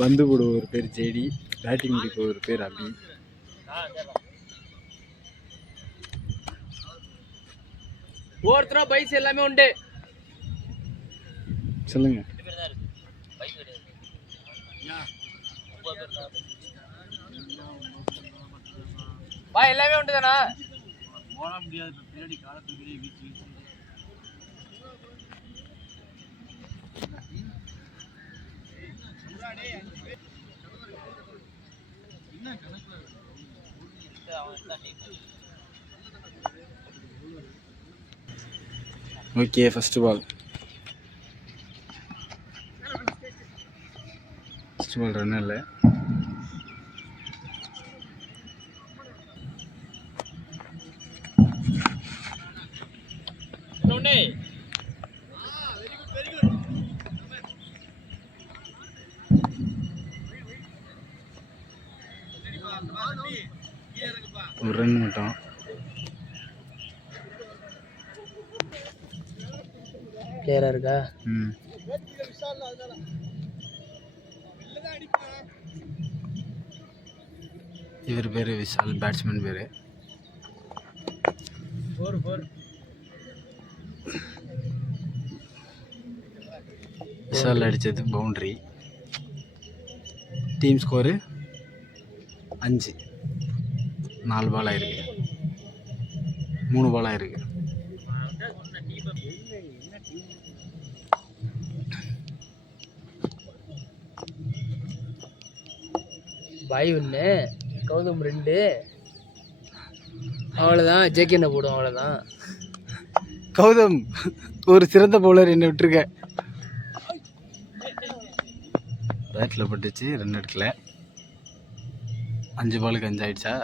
பந்து போடுவோர் பேர் JD, batting முடிப்பவர் பேர் அபி. ஒவ்வொருத்தரும் பைஸ் எல்லாமே உண்டு. சொல்லுங்க. பா எல்லாமே உண்டு தானா? போட முடியாது. பின்னாடி காலத்துக்கு வீச்சு வீச்சு ஓகே, ஃபர்ஸ்ட் பால் ரன் இல்லை. ஒரு ரன் மட்டும். கிளியரா இருக்கா? இவர் பேரு விஷால், பேட்ஸ்மேன் பேரு. விஷால் அடித்தது பவுண்ட்ரி. Team score 5. 4 பால் ஆயிருக்கு, 3 பால் ஆயிருக்கு. பாய் 1, கௌதம் 2. அவ்வளோதான். ஜேகே என்ன போடும், அவ்வளோதான். கௌதம் ஒரு சிறந்த பவுலர், என்ன விட்டுருக்க. பேட்டில் பட்டுச்சு, ரன் எடுக்கல. 5 பாலுக்கு 5 ஆயிடுச்சா?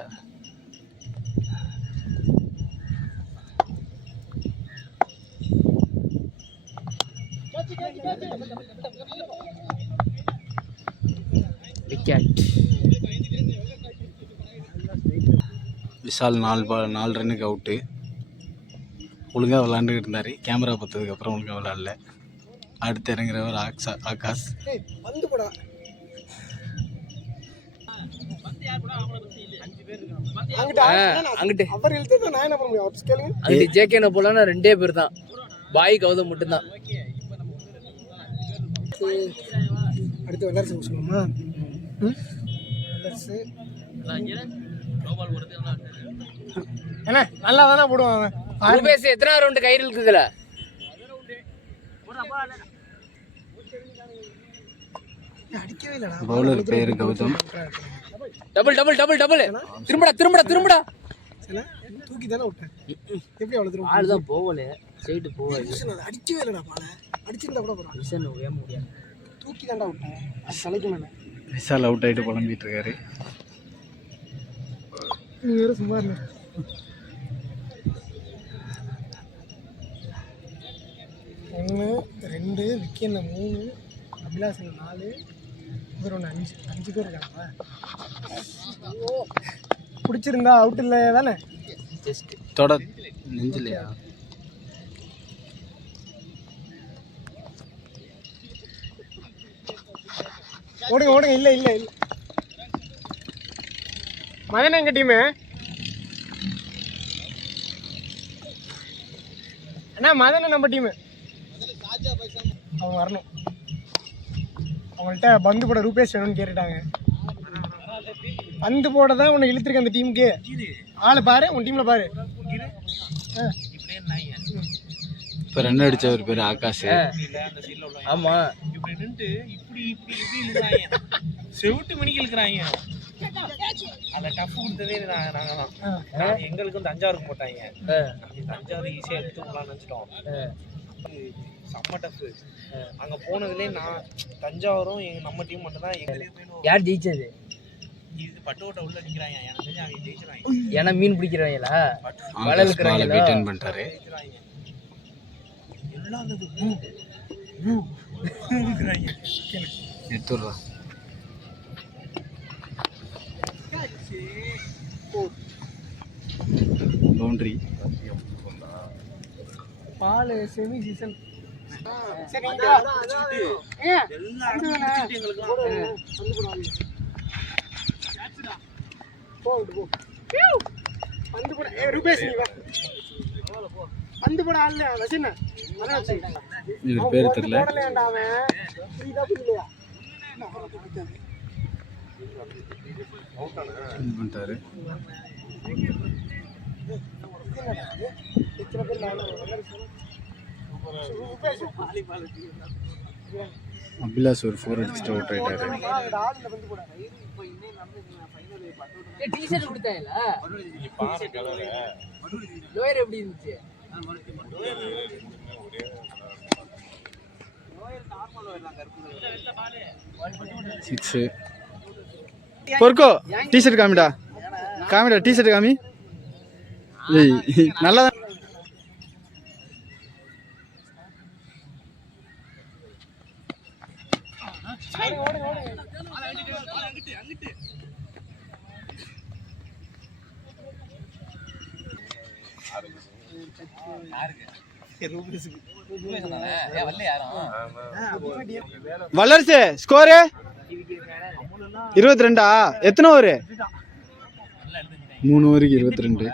விக்கெட். விஷால் 4 ரன்னுக்கு அவுட்டு. ஒழுங்காக விளாண்டுக்கிட்டு இருந்தார். கேமரா பார்த்ததுக்கப்புறம் ஒழுங்காக விளாடல. அடுத்து இறங்குறவர் ஆகாஷ். அங்கிட்டு ஜேகே என்ன போலன்னா 2 பேர் தான். பாய் கௌதம் மட்டும்தான். அடுத்து வல்லரசு சொல்லுமா? நல்லா தானே போடுவாங்க. எத்தனை ரவுண்டு கயிறு இருக்குதுல? அடிக்கவே இல்லடா. பவுலர் பேரு Gautham. Double double double double. திரும்படா திரும்படா திரும்படா. தூக்கி தானே விட்டேன். எப்படி அவ்வளவு தூரம்? ஆள் தான் போகல. சைடு போகாது. அடிக்கவே இல்லடா பால. அடிச்சிருந்தா கூட போறோம். விஷன் ஏன் முடியாது. தூக்கி தான்டா விட்டேன். அது தலைக்கு மேல. விஷால் அவுட் ஆயிட்டு புலம்பிட்டு இருக்காரு. நீ வேற சும்மா இல்ல. ஒன்று 2 விக்கெட்ல 3, அபிலாஷன் 4, இவர் 5 பேர் இருக்காங்க. பிடிச்சிருந்தா அவுட் இல்லை தானே? தொட நெஞ்சிலையா? ஓடுங்க ஓடுங்க. இல்லை இல்லை இல்லை. மதன் எங்க டீமு அண்ணா? மதன் நம்ம டீமு. அவங்க வரணும். அவங்கள்ட்ட பந்து போட ரூபேஷ் வேணும்னு கேட்டுட்டாங்க. பந்து போட தான் உன்னை இழுத்துருக்க அந்த டீமுக்கு. ஆளு பாரு, உன் டீம்ல பாரு. இப்போ ரன் அடிச்சவர் பேர் ஆகாஷ். ஆமா, இப்படி நின்று இப்படி இப்படி இப்படி இழுக்கிறாங்க. செவிட்டு மணிக்கு இழுக்கிறாங்க. அதை டஃப் கொடுத்ததே நாங்க தான். எங்களுக்கு தஞ்சாவூருக்கு போட்டாங்க. தஞ்சாவூர் ஈஸியாக எடுத்து விடலாம்னு நினச்சிட்டோம். செம்ம டஃப். அங்கே போனதுலேயே நான் தஞ்சாவூரும் நம்ம டீம் மட்டும் தான். யார் ஜெயிச்சது? இது பட்டோட்ட உள்ள நிற்கிறாங்க. எனக்கு தெரிஞ்சு அவங்க ஜெயிச்சிருவாங்க. ஏன்னா மீன் பிடிக்கிறாங்களா? பண்ணிட்டாரு. எல்லாம் எடுத்துடுறா. பவுண்டரி. பால் செமி சீசன். சரி பந்து போட ரூபேஷ் நீ வா பந்து போட ஆள் வசின இது பேர் தெரியல. போடலையாண்டா அவன் புரியுதா புரியலையா பண்ணிட்டாரு. அபிலாஷ் ஒரு 4 அடிச்சுட்டு அவுட் ஆயிட்டாரு. டிஷர்ட் கொடுத்தாயில லோயர் எப்படி இருந்துச்சு? சிக்ஸ் பொறுக்கோ. டிஷர்ட் காமிடா, காமிடா டிஷர்ட் காமி. நல்லா வளர்ச்சி ஸ்கோரு 22. எத்தனை ஓவர்? 3 ஓவருக்கு 22.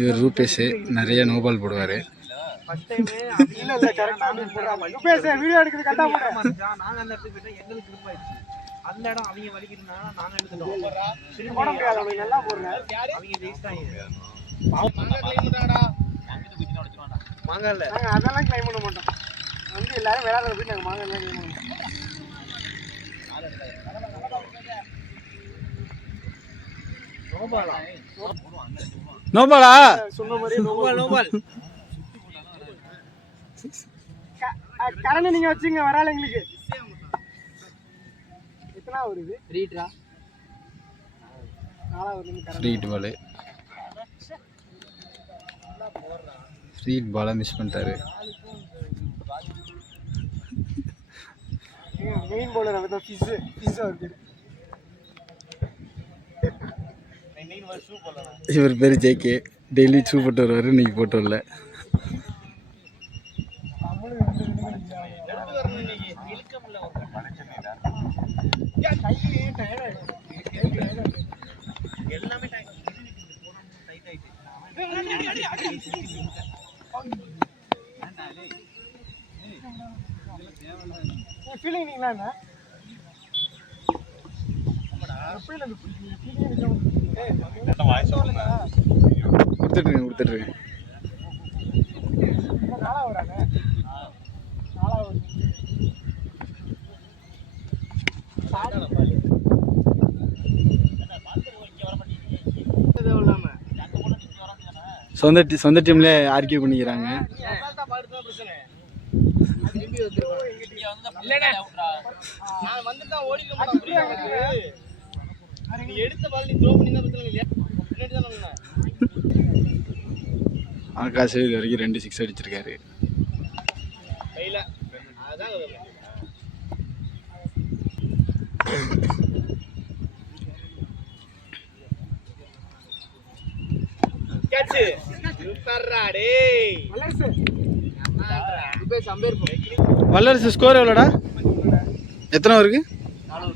இவர் ரூபேஷ் நிறைய நோபால் போடுவாரு. அந்த இடம் அவங்க வலிக்கிறதுனால நாங்க எடுத்துட்டோம். மாங்கல்ல அதெல்லாம் கிளைம் பண்ண மாட்டோம். வந்து எல்லாரும் விளையாடுற போய் நாங்கள் மாங்கல் கிளைம் பண்ணுவோம். நோபாலா சொன்ன மாதிரி நோபால் கரண்ட் நீங்க வச்சுங்க வரால எங்களுக்கு. எத்தனா வருது? 3 ஃப்ரீட் பால். ஃப்ரீட் பாலை மிஸ் பண்ணிட்டாரு. மெயின் பவுலர் அவர் தான். ஃபிஸ் அவருக்கு. இவர் பேர் ஜேகே. டெய்லி ஷூ போட்டு வருவார். இன்னைக்கு போட்டு வரல. கொடுத்துட்ருக்கேன். சொந்த டீம்ல ஆர்கியூ பண்ணிக்கிறாங்க. ஆகாஷ் இது வரைக்கும் 2 6 அடிச்சிருக்காரு. வல்லரசு ஸ்கோர் எவ்வளோடா? எத்தனை இருக்கு? 4.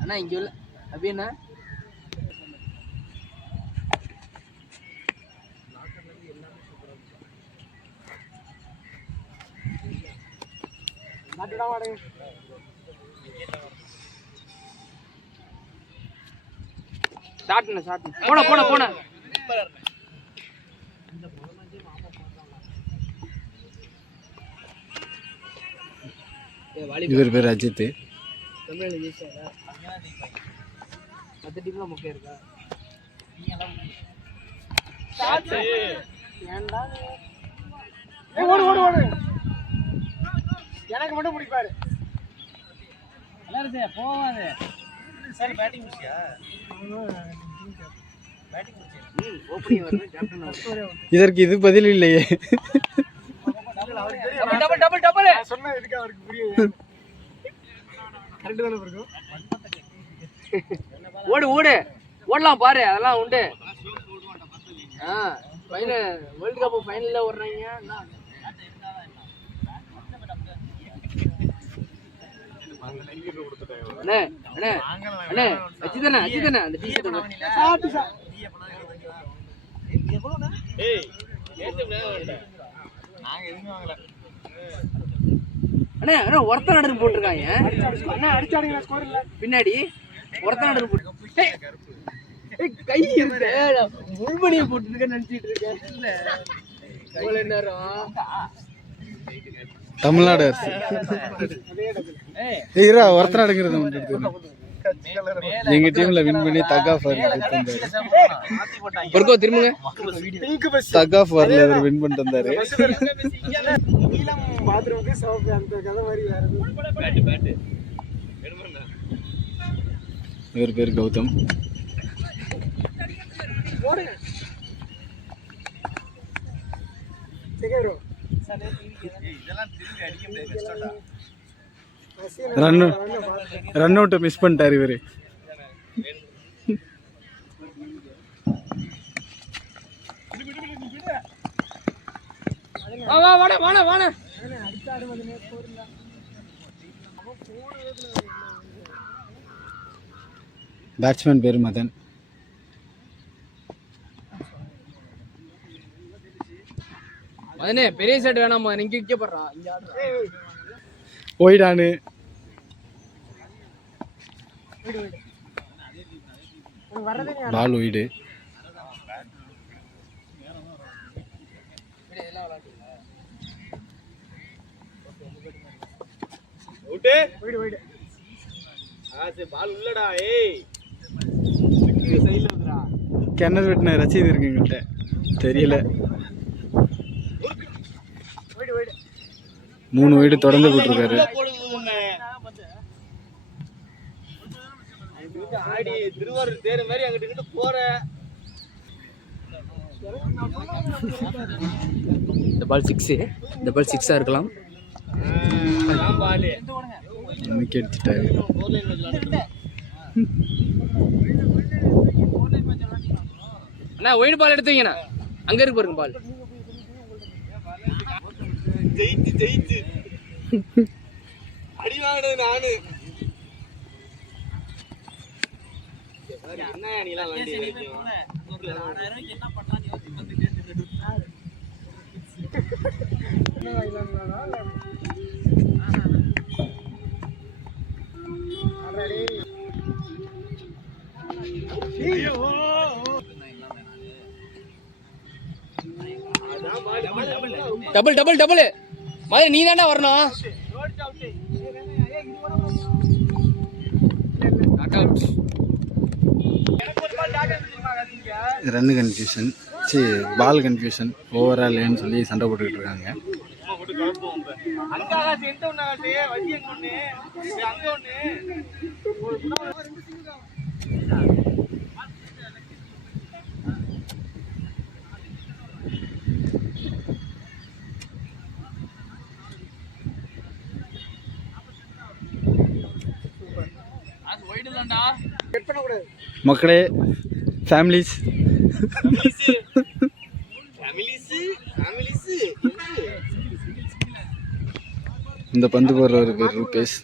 அண்ணா இங்க உள்ள அப்படின்னா போன இவர் பேர் அஜித். எனக்கு மட்டும் பிடிப்பாரு. Sir batting முடிச்சியா? இதற்கு இது பதில் இல்லையே. சொன்னா எதுக்கு அவருக்கு புரியும். கரெக்ட் தானே இருக்கும். ஓடு ஓடு ஓடலாம் பாரு, அதெல்லாம் உண்டு. ஃபைனல் வேர்ல்டு கப் ஃபைனல்ல ஓடுறாங்க. அண்ணே அண்ணே அண்ணே அச்சிதண்ணே அச்சிதண்ணே அந்த டீ-ஷர்ட் ஏய் ஏத்துமே வரல. நாங்க எதுமே வாங்கல. அண்ணே அண்ணே ஒருத்தன் நடந்து போட்டுருக்காங்க. அண்ணா அடிச்சாடுங்க ஸ்கோர் இல்ல. பின்னாடி ஒருத்தன் நடந்து போட்டு கை இருக்கு. முள்மணியை போட்டுருக்கேன்னு நினைச்சிட்டு இருக்கேன். இல்ல இவ்வளவு நேரம் தமிழ்நாடு அரசு இரா ஒருத்தநாடுங்கிறது எங்க டீம்ல வின் பண்ணி தக் ஆஃப் திரும்புங்க. தக் ஆஃப் வரல, இவர் வின் பண்ணிட்டு வந்தாரு. பாத்ரூமுக்கு சோப்பு அந்த கதை மாதிரி வேற. இவர் பேர் கௌதம். ரன் அவுட் மிஸ் பண்ணிட்டாரு இவரு. பேட்ஸ்மேன் பேரு மதன். மதனே பெரிய ஷாட் வேணாமா, நீங்க கிக்க போறா. ஓய்டானு பால் ஒய்டு. ஓட்டே ஓடு ஓடு. பால் உள்ளடா. ஏய் சைடுல வந்துடா. கிணறு வெட்டின ரசீது இருக்கு எங்கள்கிட்ட, தெரியல. 3 வீடு தொடர்ந்து போட்டிருக்காரு. ஆடி திருவாரூர் தேர் மாதிரி அங்கிட்டு போற. இந்த பால் 6, இந்த பால் 6-ஆ இருக்கலாம். விக்கெட் எடுத்துட்டாரு. அண்ணா ஒயிட் பால் எடுத்தீங்கண்ணா, அங்க இருக்கு பாருங்க பால். ஜெயிச்சு அடி வாங்கினது நானு. என்ன நீலாம் வண்டி டபுள் டபுள் டபுள் மாதிரி நீ தானே வரணும். ரன் கன்ஃபியூஷன், பால் கன்ஃபியூஷன், ஓவரால் ஏன்னு சொல்லி சண்டை போட்டுக்கிட்டு இருக்காங்க. மக்களே, ஃபேமிலிஸ் இந்த பந்து போடுறவர் பேர் ரூபேஷ்.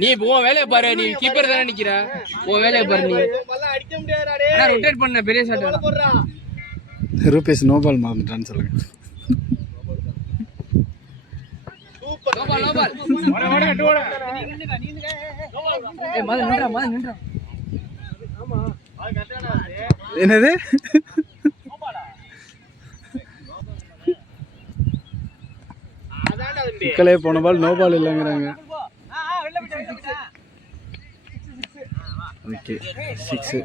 நீ உன் வேலையை பாரு, நீ கீப்பர் தானே நிக்கிற, உன் வேலையை பாரு. நீ ரொட்டேட் பண்ண பெரிய ஷாட். ரூபேஷ் நோ பால் மறந்துட்டான்னு சொல்லுங்க. என்னது மக்களே போன பால் நோ பால் இல்லைங்கிறாங்க. ஓகே 6.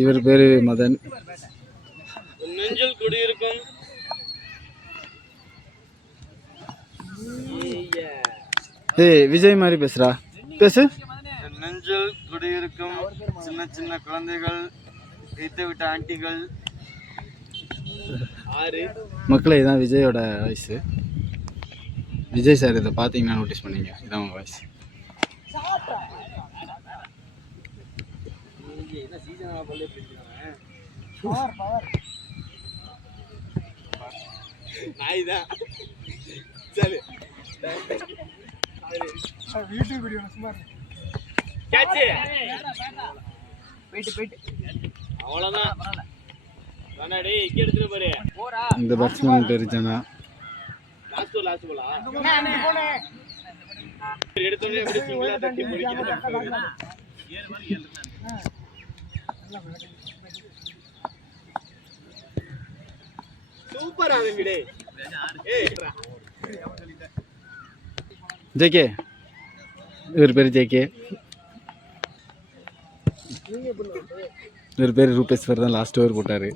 இவர் பேரு மதன். நெஞ்சில் குடியிருக்கும் விஜய் மாதிரி பேசுறா, பேசு. நெஞ்சில் குடியிருக்கும் சின்ன சின்ன குழந்தைகள், விட்ட ஆண்டிகள். மக்களே இதான் விஜயோட வாய்ஸு. விஜய் சார் இதை பார்த்தீங்கன்னா நோட்டீஸ் பண்ணீங்க, இதான் உங்கள் வாய்ஸ். இந்த பேட்ஸ்மேன் பேர் ஜனா. ஜேகே, இவர் பேர் ஜேகே. இவர் பேர் ரூபேஸ்வர் தான் லாஸ்ட் ஓவர் போட்டார்.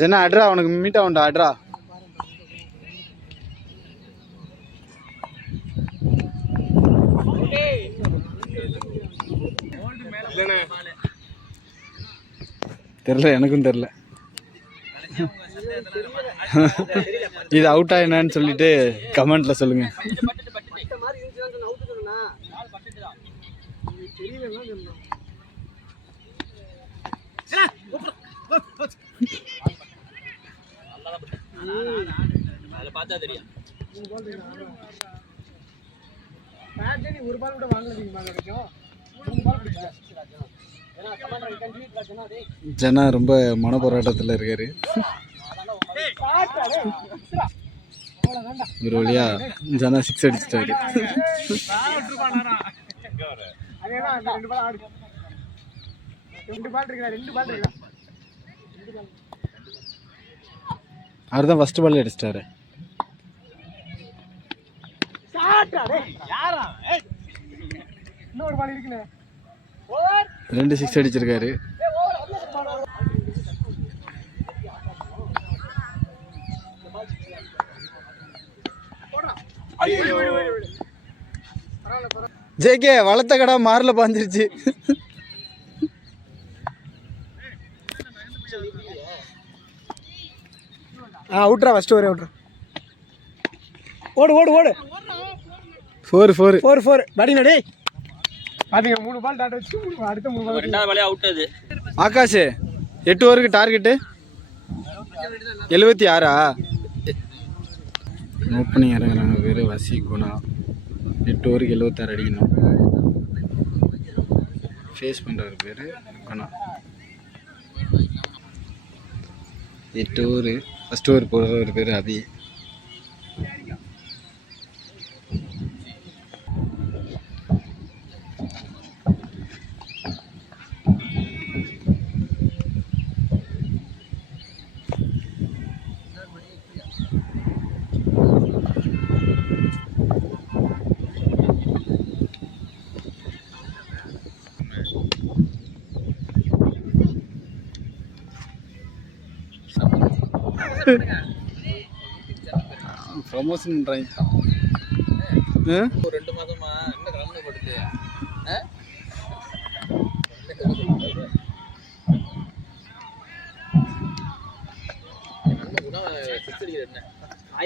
ஜனா அட்ரா, உனக்கு மீட்டா உண்டா அட்ரா. தெரியல, எனக்கும் தெரியல. இது அவுட்டா என்னன்னு சொல்லிட்டு கமெண்ட்ல சொல்லுங்க. ஒரு பால் கூட வாங்கல. ஜனா ரொம்ப மன போராட்டத்தில் இருக்காரு. ஒரு வழியா ஜனா 6 அடிச்சிட்டாரு. அவர் தான் ஃபர்ஸ்ட் பால் அடிச்சிட்டாரு. இன்னொரு பால் இருக்குல்ல, 2 6 அடிச்சிருக்காரு. ஜேகே வளர்த்த கடா மாறல பாஞ்சிருச்சு. அவுட்ரா, ஃபர்ஸ்ட் ஓவர் அவுட்ரா. ஓடு ஓடு ஓடு. 4 4 4 4 பேட்டிங் அடி. பாத்தீங்க 3 பால் டாட் வச்சு அடுத்த 3 பால் ரெண்டாவது பாலே அவுட். அது ஆகாஷ் 8 ஓவருக்கு டார்கெட்டு 76. ஓப்பனிங் இறங்குறாங்க பேர் வசி குணா. 8 ஓவருக்கு 76 அடிக்கணும். ஃபேஸ் பண்ணுறவர் பேர் குணா. 8 ஓவர் ஃபஸ்ட் ஓவர் போடுறவர் பேர் அபி. ப்ரமோஷன் பண்ணுறாங்க. 2 மாதமா என்ன கலந்து படுத்து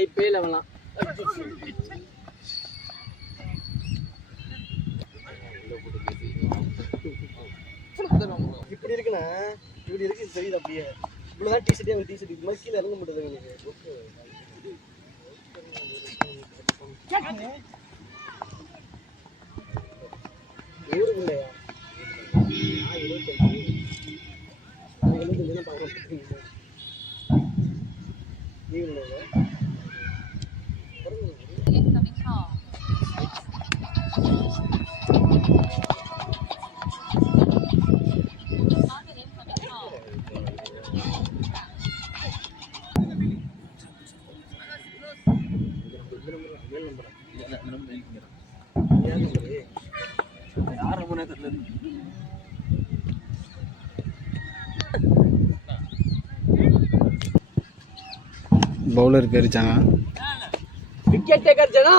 ஐப்பே லெவலாம். இப்படி இருக்குண்ணா, இப்படி இருக்கு தெரியுது. அப்படியே இவ்வளோதான் டிஷர்ட்டே, ஒரு டிஷர்ட் இது மாதிரி கீழே இறங்க முடியாது உங்களுக்கு. ஊருக்கு இல்லையா? நான் 25. நான் 75 தான் பார்க்குறேன். நீங்க இல்லையா? பவுலர் பேர் ஜனா. விக்கெட் டேக்கர் ஜனா.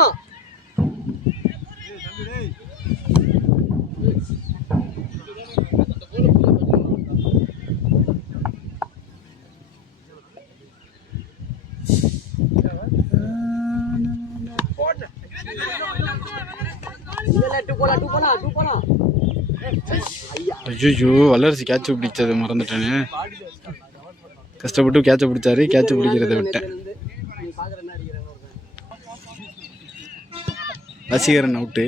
ஐயோ வல்லரசு கேட்ச் பிடிச்சது மறந்துட்டேனே. கஷ்டப்பட்டு கேட்சை பிடிச்சாரு, கேட்ச் பிடிக்கிறத விட்டேன். ரசிகரன் அவுட்டு.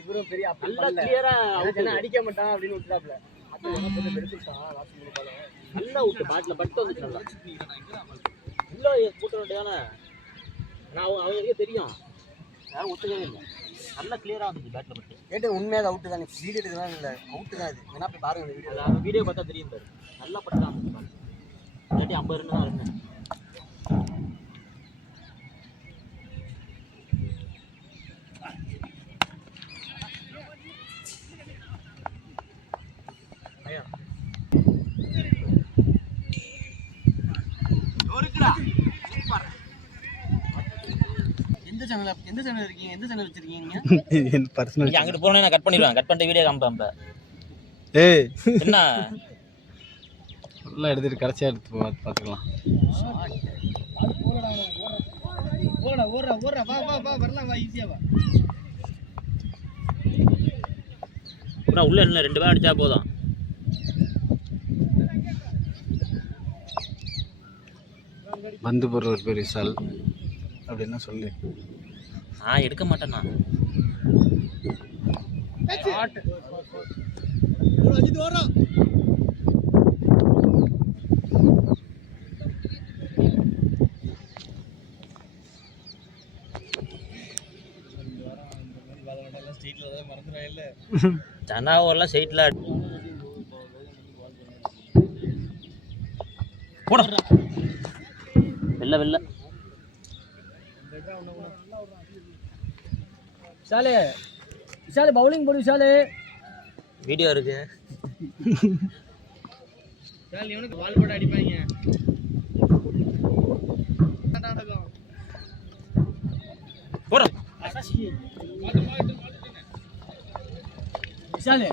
இவரும் பெரிய அடிக்க மாட்டான் அப்படின்னு விட்டுறாப்ல. நல்லா விட்டு பாட்டில் பட்டு வந்துச்சு. நல்லா உள்ள கூட்ட வேண்டியதானே. நான் அவங்களுக்கே தெரியும், யாரும் ஒத்துக்கவே இல்லை. நல்லா கிளியரா வந்துச்சு பேட்டில் பட்டு. கேட்டு உண்மையாக அவுட்டு தான். வீடியோ எடுக்கலாம் இல்லை, அவுட்டு தான் இது. வேணா போய் பாருங்க வீடியோ. வீடியோ பார்த்தா தெரியும் பாரு. நல்லா பட்டு தான் வந்துச்சு. இல்லாட்டி 50 ரன் தான் இருந்தேன். எந்த சேனல் இருக்கீங்க? எந்த சேனல் வச்சிருக்கீங்க? என் பர்சனல். அங்கிட்டு போனே நான் கட் பண்ணிடுவேன். கட் பண்ணிட்டு வீடியோ காமிப்பேன். ஏய் என்ன எல்லாம் எடுத்துட்டு கடைசியா எடுத்து பார்த்துக்கலாம். உள்ள இல்லை, 2 பேர் அடிச்சா போதும். பந்து போடுற ஒரு பேர் விஷால் அப்படின்னா சொல்லு. நான் எடுக்க மாட்டேன்னா. ஜனாவெல்லாம் ஸ்ட்ரெயிட்ல போட. வெள்ள வெள்ள விஷாலே, விஷாலே பவுலிங் போடு. விஷாலே வீடியோ இருக்கு. விஷால் இவனுக்கு பால் போட்டு அடிப்பாங்க. போட விஷாலே.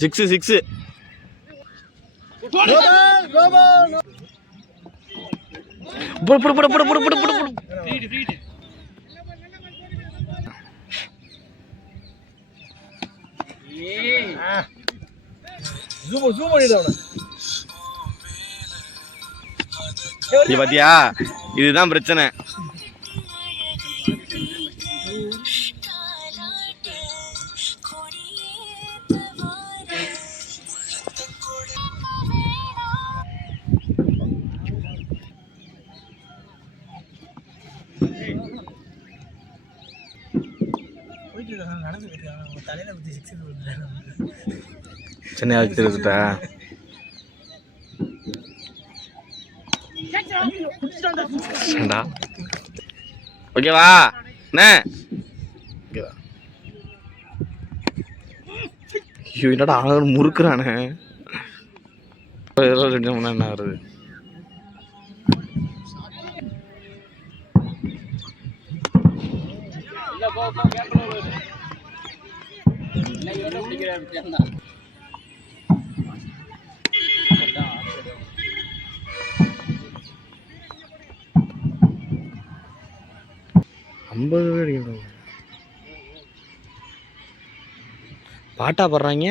Six six. புடு புடு புடு புடு புடு புடு புடு புடு. பாத்தியா, இதுதான் பிரச்சனை. சென்னை வச்சுட்டா கஷ்டம்டா. ஓகேவா என்ன? ஓகேவா? ஐயோ என்னடா ஆளுநர் முறுக்குறானே. 2 மணி நேரம் என்ன வருது? இல்ல போ கேப்ல வருது. இல்ல இவரே பிடிக்கிறாரு வித்தியாசம். 50 அடிக்கணும். பாட்டா போடுறாங்க.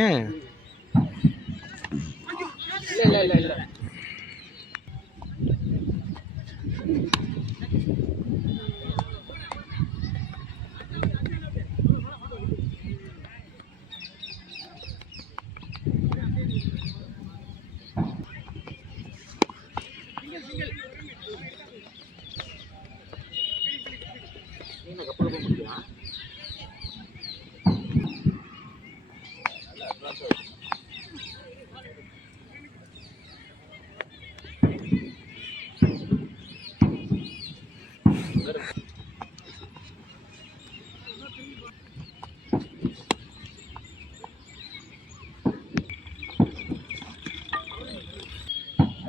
இல்ல என்ன கப்பல் போக முடியும்?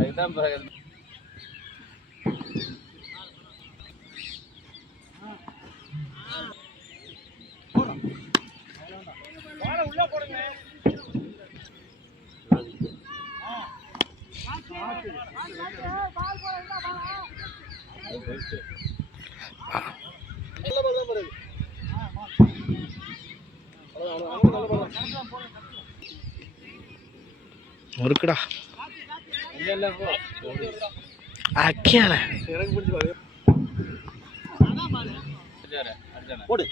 அதுதான் உள்ள போடுங்க. முறுக்குடா. இல்ல போ. அக்கியால போடு.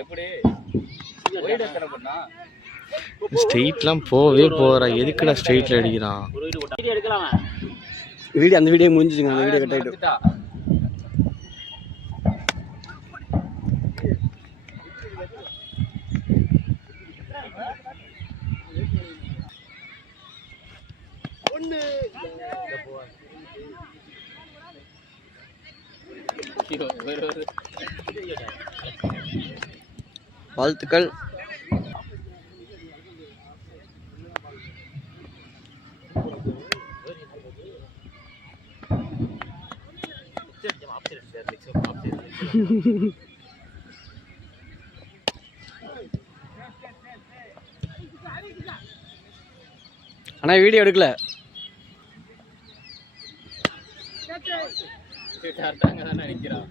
எப்படி ஒயிட் எத்தனை பண்ணா? ஸ்ட்ரெயிட்லாம் போவே போறா. எதுக்குடா ஸ்ட்ரெயிட்ல அடிக்கிறான்? ஒரு வீடியோ எடுக்கலாமா? வீடியோ அந்த வீடியோ முடிஞ்சிச்சுங்க. அந்த வீடியோ கட் ஆகிட்டு வந்துட்டா. வாழ்த்துக்கள். ஆனா வீடியோ எடுக்கல. கரெக்டாக நினைக்கிறான்.